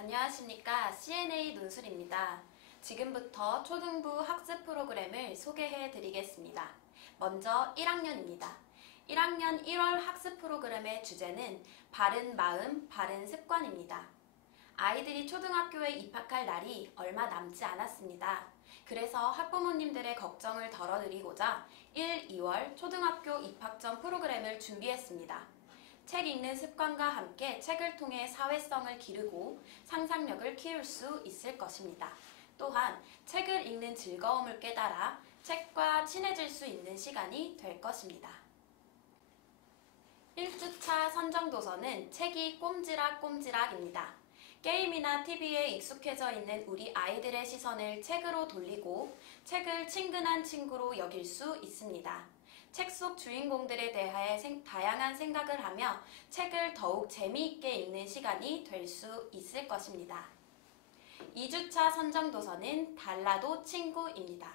안녕하십니까. CNA 논술입니다. 지금부터 초등부 학습 프로그램을 소개해 드리겠습니다. 먼저 1학년입니다. 1학년 1월 학습 프로그램의 주제는 바른 마음, 바른 습관입니다. 아이들이 초등학교에 입학할 날이 얼마 남지 않았습니다. 그래서 학부모님들의 걱정을 덜어드리고자 1, 2월 초등학교 입학 전 프로그램을 준비했습니다. 책 읽는 습관과 함께 책을 통해 사회성을 기르고 상상력을 키울 수 있을 것입니다. 또한 책을 읽는 즐거움을 깨달아 책과 친해질 수 있는 시간이 될 것입니다. 1주차 선정도서는 책이 꼼지락꼼지락입니다. 게임이나 TV에 익숙해져 있는 우리 아이들의 시선을 책으로 돌리고 책을 친근한 친구로 여길 수 있습니다. 책 속 주인공들에 대해 다양한 생각을 하며 책을 더욱 재미있게 읽는 시간이 될 수 있을 것입니다. 2주차 선정도서는 달라도 친구입니다.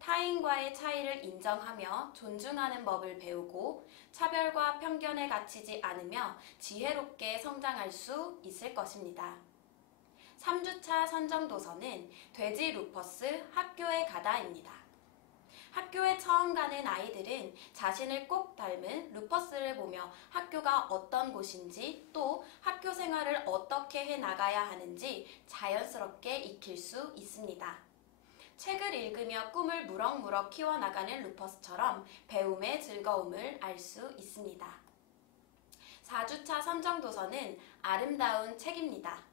타인과의 차이를 인정하며 존중하는 법을 배우고 차별과 편견에 갇히지 않으며 지혜롭게 성장할 수 있을 것입니다. 3주차 선정도서는 돼지 루퍼스 학교에 가다입니다. 학교에 처음 가는 아이들은 자신을 꼭 닮은 루퍼스를 보며 학교가 어떤 곳인지 또 학교 생활을 어떻게 해나가야 하는지 자연스럽게 익힐 수 있습니다. 책을 읽으며 꿈을 무럭무럭 키워나가는 루퍼스처럼 배움의 즐거움을 알 수 있습니다. 4주차 선정도서는 아름다운 책입니다.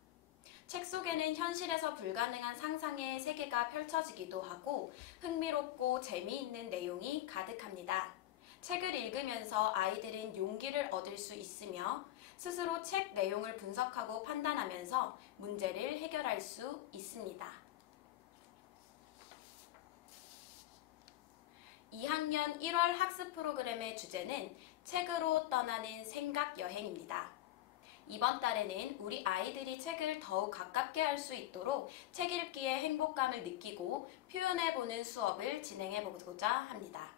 책 속에는 현실에서 불가능한 상상의 세계가 펼쳐지기도 하고 흥미롭고 재미있는 내용이 가득합니다. 책을 읽으면서 아이들은 용기를 얻을 수 있으며 스스로 책 내용을 분석하고 판단하면서 문제를 해결할 수 있습니다. 2학년 1월 학습 프로그램의 주제는 책으로 떠나는 생각 여행입니다. 이번 달에는 우리 아이들이 책을 더욱 가깝게 할 수 있도록 책 읽기의 행복감을 느끼고 표현해보는 수업을 진행해보고자 합니다.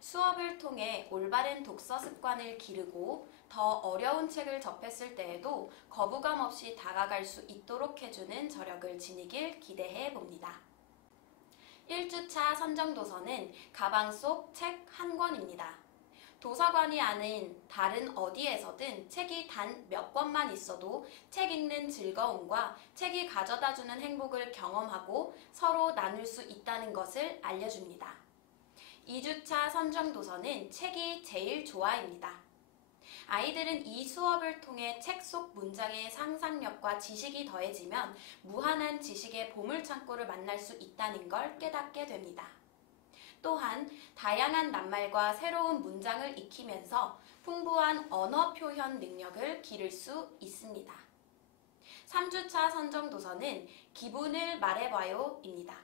수업을 통해 올바른 독서 습관을 기르고 더 어려운 책을 접했을 때에도 거부감 없이 다가갈 수 있도록 해주는 저력을 지니길 기대해봅니다. 1주차 선정도서는 가방 속 책 한 권입니다. 도서관이 아닌 다른 어디에서든 책이 단 몇 권만 있어도 책 읽는 즐거움과 책이 가져다주는 행복을 경험하고 서로 나눌 수 있다는 것을 알려줍니다. 2주차 선정도서는 책이 제일 좋아입니다. 아이들은 이 수업을 통해 책 속 문장의 상상력과 지식이 더해지면 무한한 지식의 보물창고를 만날 수 있다는 걸 깨닫게 됩니다. 또한 다양한 낱말과 새로운 문장을 익히면서 풍부한 언어 표현 능력을 기를 수 있습니다. 3주차 선정도서는 기분을 말해봐요 입니다.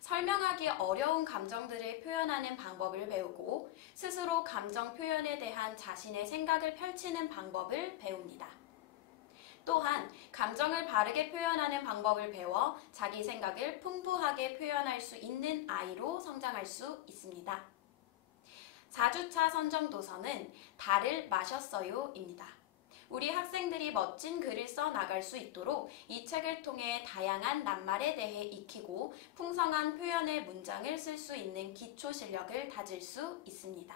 설명하기 어려운 감정들을 표현하는 방법을 배우고 스스로 감정 표현에 대한 자신의 생각을 펼치는 방법을 배웁니다. 또한 감정을 바르게 표현하는 방법을 배워 자기 생각을 풍부하게 표현할 수 있는 아이로 성장할 수 있습니다. 4주차 선정도서는 달을 마셨어요 입니다. 우리 학생들이 멋진 글을 써 나갈 수 있도록 이 책을 통해 다양한 낱말에 대해 익히고 풍성한 표현의 문장을 쓸 수 있는 기초 실력을 다질 수 있습니다.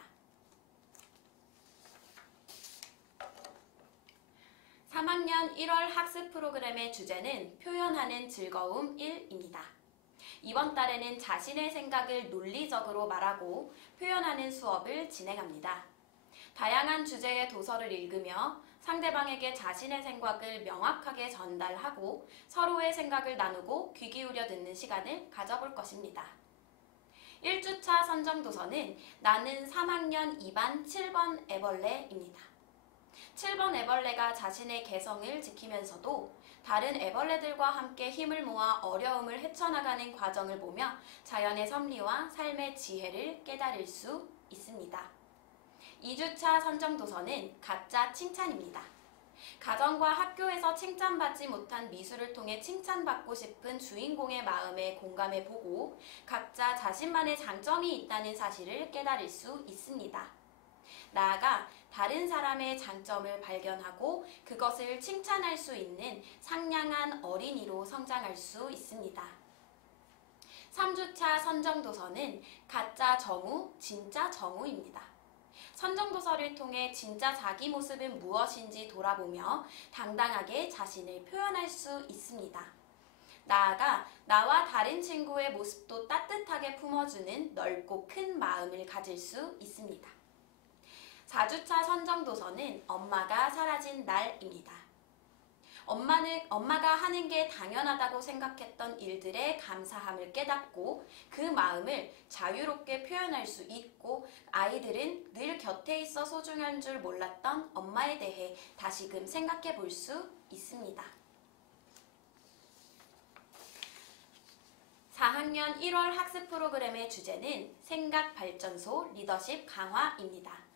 3학년 1월 학습 프로그램의 주제는 표현하는 즐거움 1입니다. 이번 달에는 자신의 생각을 논리적으로 말하고 표현하는 수업을 진행합니다. 다양한 주제의 도서를 읽으며 상대방에게 자신의 생각을 명확하게 전달하고 서로의 생각을 나누고 귀 기울여 듣는 시간을 가져볼 것입니다. 1주차 선정도서는 나는 3학년 2반 7번 애벌레입니다. 7번 애벌레가 자신의 개성을 지키면서도 다른 애벌레들과 함께 힘을 모아 어려움을 헤쳐나가는 과정을 보며 자연의 섭리와 삶의 지혜를 깨달을 수 있습니다. 2주차 선정도서는 가짜 칭찬입니다. 가정과 학교에서 칭찬받지 못한 미술을 통해 칭찬받고 싶은 주인공의 마음에 공감해보고 각자 자신만의 장점이 있다는 사실을 깨달을 수 있습니다. 나아가 다른 사람의 장점을 발견하고 그것을 칭찬할 수 있는 상냥한 어린이로 성장할 수 있습니다. 3주차 선정도서는 가짜 정우, 진짜 정우입니다. 선정도서를 통해 진짜 자기 모습은 무엇인지 돌아보며 당당하게 자신을 표현할 수 있습니다. 나아가 나와 다른 친구의 모습도 따뜻하게 품어주는 넓고 큰 마음을 가질 수 있습니다. 4주차 선정도서는 엄마가 사라진 날입니다. 엄마가 하는 게 당연하다고 생각했던 일들에 감사함을 깨닫고 그 마음을 자유롭게 표현할 수 있고 아이들은 늘 곁에 있어 소중한 줄 몰랐던 엄마에 대해 다시금 생각해 볼 수 있습니다. 4학년 1월 학습 프로그램의 주제는 생각발전소 리더십 강화입니다.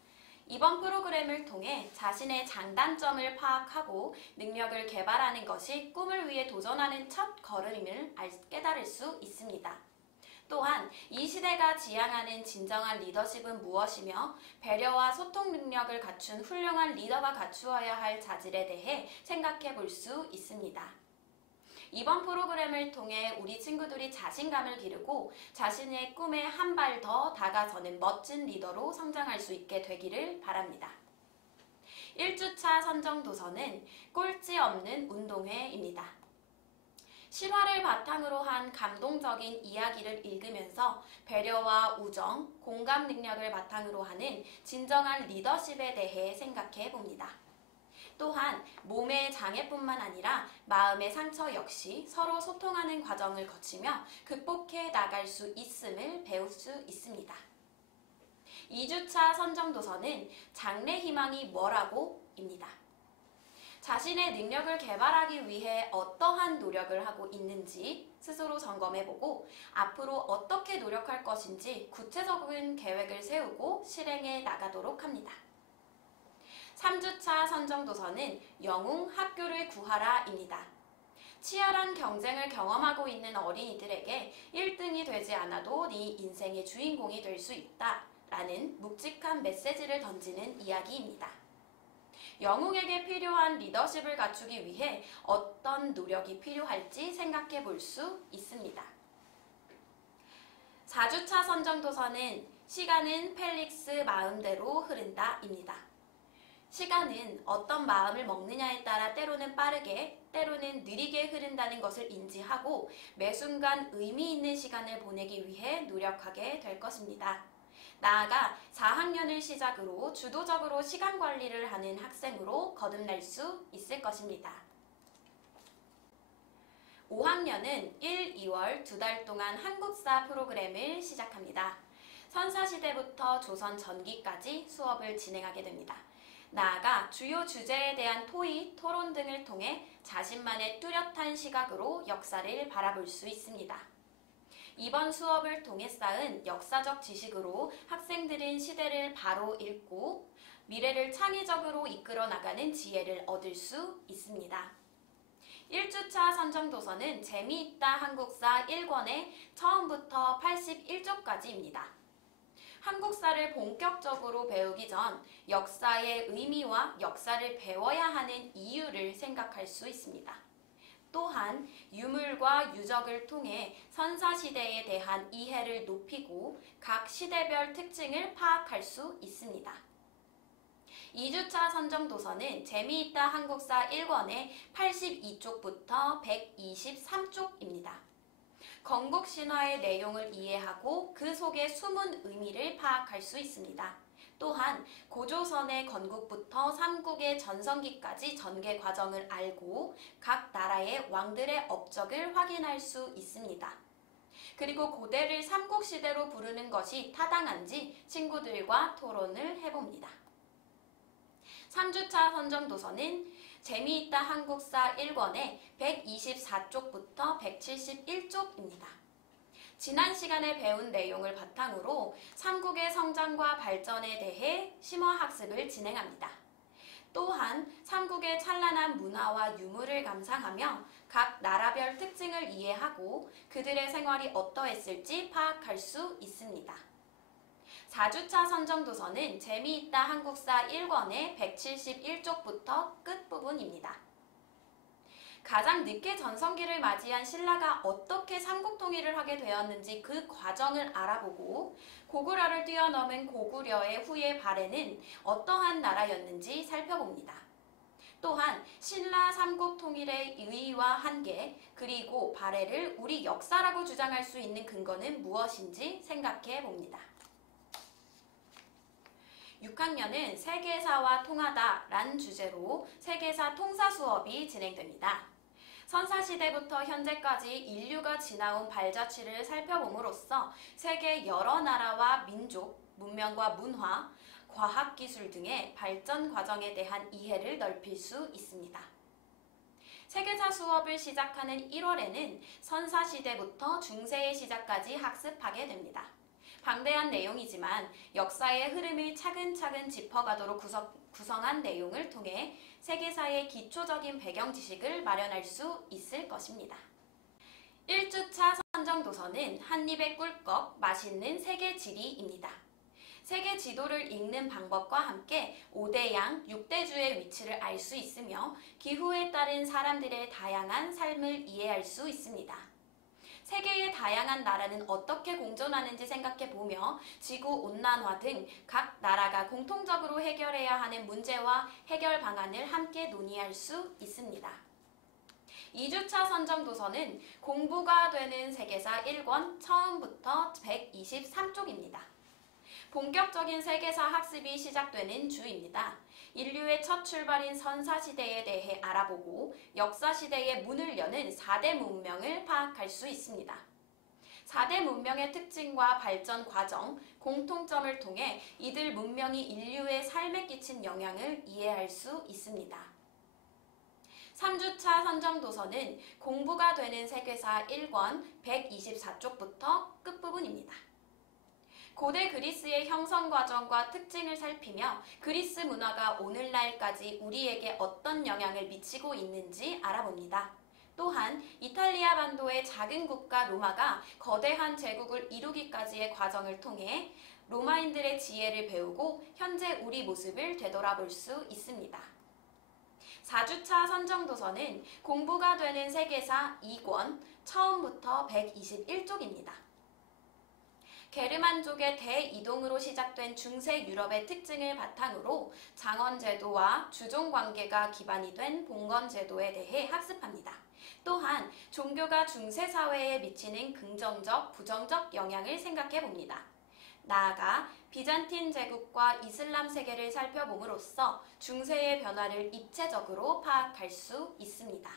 이번 프로그램을 통해 자신의 장단점을 파악하고 능력을 개발하는 것이 꿈을 위해 도전하는 첫 걸음임을 깨달을 수 있습니다. 또한 이 시대가 지향하는 진정한 리더십은 무엇이며 배려와 소통 능력을 갖춘 훌륭한 리더가 갖추어야 할 자질에 대해 생각해 볼 수 있습니다. 이번 프로그램을 통해 우리 친구들이 자신감을 기르고 자신의 꿈에 한 발 더 다가서는 멋진 리더로 성장할 수 있게 되기를 바랍니다. 1주차 선정도서는 꼴찌 없는 운동회입니다. 실화를 바탕으로 한 감동적인 이야기를 읽으면서 배려와 우정, 공감 능력을 바탕으로 하는 진정한 리더십에 대해 생각해 봅니다. 또한 몸의 장애뿐만 아니라 마음의 상처 역시 서로 소통하는 과정을 거치며 극복해 나갈 수 있음을 배울 수 있습니다. 2주차 선정도서는 장래 희망이 뭐라고? 입니다. 자신의 능력을 개발하기 위해 어떠한 노력을 하고 있는지 스스로 점검해보고 앞으로 어떻게 노력할 것인지 구체적인 계획을 세우고 실행해 나가도록 합니다. 3주차 선정도서는 영웅 학교를 구하라입니다. 치열한 경쟁을 경험하고 있는 어린이들에게 1등이 되지 않아도 네 인생의 주인공이 될 수 있다 라는 묵직한 메시지를 던지는 이야기입니다. 영웅에게 필요한 리더십을 갖추기 위해 어떤 노력이 필요할지 생각해 볼 수 있습니다. 4주차 선정도서는 시간은 펠릭스 마음대로 흐른다입니다. 시간은 어떤 마음을 먹느냐에 따라 때로는 빠르게, 때로는 느리게 흐른다는 것을 인지하고 매 순간 의미 있는 시간을 보내기 위해 노력하게 될 것입니다. 나아가 4학년을 시작으로 주도적으로 시간 관리를 하는 학생으로 거듭날 수 있을 것입니다. 5학년은 1, 2월 2달 동안 한국사 프로그램을 시작합니다. 선사시대부터 조선 전기까지 수업을 진행하게 됩니다. 나아가 주요 주제에 대한 토의, 토론 등을 통해 자신만의 뚜렷한 시각으로 역사를 바라볼 수 있습니다. 이번 수업을 통해 쌓은 역사적 지식으로 학생들은 시대를 바로 읽고 미래를 창의적으로 이끌어 나가는 지혜를 얻을 수 있습니다. 1주차 선정도서는 재미있다 한국사 1권의 처음부터 81쪽까지입니다. 한국사를 본격적으로 배우기 전 역사의 의미와 역사를 배워야 하는 이유를 생각할 수 있습니다. 또한 유물과 유적을 통해 선사시대에 대한 이해를 높이고 각 시대별 특징을 파악할 수 있습니다. 2주차 선정도서는 재미있다 한국사 1권의 82쪽부터 123쪽입니다. 건국신화의 내용을 이해하고 그 속의 숨은 의미를 파악할 수 있습니다. 또한 고조선의 건국부터 삼국의 전성기까지 전개 과정을 알고 각 나라의 왕들의 업적을 확인할 수 있습니다. 그리고 고대를 삼국시대로 부르는 것이 타당한지 친구들과 토론을 해봅니다. 3주차 선정도서는 재미있다 한국사 1권의 124쪽부터 171쪽입니다. 지난 시간에 배운 내용을 바탕으로 삼국의 성장과 발전에 대해 심화학습을 진행합니다. 또한 삼국의 찬란한 문화와 유물을 감상하며 각 나라별 특징을 이해하고 그들의 생활이 어떠했을지 파악할 수 있습니다. 4주차 선정도서는 재미있다 한국사 1권의 171쪽부터 끝부분입니다. 가장 늦게 전성기를 맞이한 신라가 어떻게 삼국통일을 하게 되었는지 그 과정을 알아보고 고구려를 뛰어넘은 고구려의 후예 발해는 어떠한 나라였는지 살펴봅니다. 또한 신라 삼국통일의 의의와 한계, 그리고 발해를 우리 역사라고 주장할 수 있는 근거는 무엇인지 생각해 봅니다. 6학년은 세계사와 통하다라는 주제로 세계사 통사 수업이 진행됩니다. 선사시대부터 현재까지 인류가 지나온 발자취를 살펴봄으로써 세계 여러 나라와 민족, 문명과 문화, 과학기술 등의 발전 과정에 대한 이해를 넓힐 수 있습니다. 세계사 수업을 시작하는 1월에는 선사시대부터 중세의 시작까지 학습하게 됩니다. 방대한 내용이지만 역사의 흐름을 차근차근 짚어가도록 구성한 내용을 통해 세계사의 기초적인 배경 지식을 마련할 수 있을 것입니다. 1주차 선정도서는 한입에 꿀꺽 맛있는 세계 지리입니다. 세계 지도를 읽는 방법과 함께 5대양, 6대주의 위치를 알 수 있으며 기후에 따른 사람들의 다양한 삶을 이해할 수 있습니다. 세계의 다양한 나라는 어떻게 공존하는지 생각해보며 지구온난화 등 각 나라가 공통적으로 해결해야 하는 문제와 해결 방안을 함께 논의할 수 있습니다. 2주차 선정도서는 공부가 되는 세계사 1권 처음부터 123쪽입니다. 본격적인 세계사 학습이 시작되는 주입니다. 인류의 첫 출발인 선사시대에 대해 알아보고 역사시대의 문을 여는 4대 문명을 파악할 수 있습니다. 4대 문명의 특징과 발전 과정, 공통점을 통해 이들 문명이 인류의 삶에 끼친 영향을 이해할 수 있습니다. 3주차 선정도서는 공부가 되는 세계사 1권 124쪽부터 끝부분입니다. 고대 그리스의 형성 과정과 특징을 살피며 그리스 문화가 오늘날까지 우리에게 어떤 영향을 미치고 있는지 알아봅니다. 또한 이탈리아 반도의 작은 국가 로마가 거대한 제국을 이루기까지의 과정을 통해 로마인들의 지혜를 배우고 현재 우리 모습을 되돌아볼 수 있습니다. 4주차 선정도서는 공부가 되는 세계사 2권 처음부터 121쪽입니다. 게르만족의 대이동으로 시작된 중세 유럽의 특징을 바탕으로 장원제도와 주종관계가 기반이 된 봉건제도에 대해 학습합니다. 또한 종교가 중세 사회에 미치는 긍정적, 부정적 영향을 생각해 봅니다. 나아가 비잔틴 제국과 이슬람 세계를 살펴봄으로써 중세의 변화를 입체적으로 파악할 수 있습니다.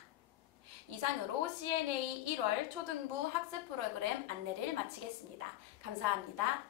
이상으로 CNA 1월 초등부 학습 프로그램 안내를 마치겠습니다. 감사합니다.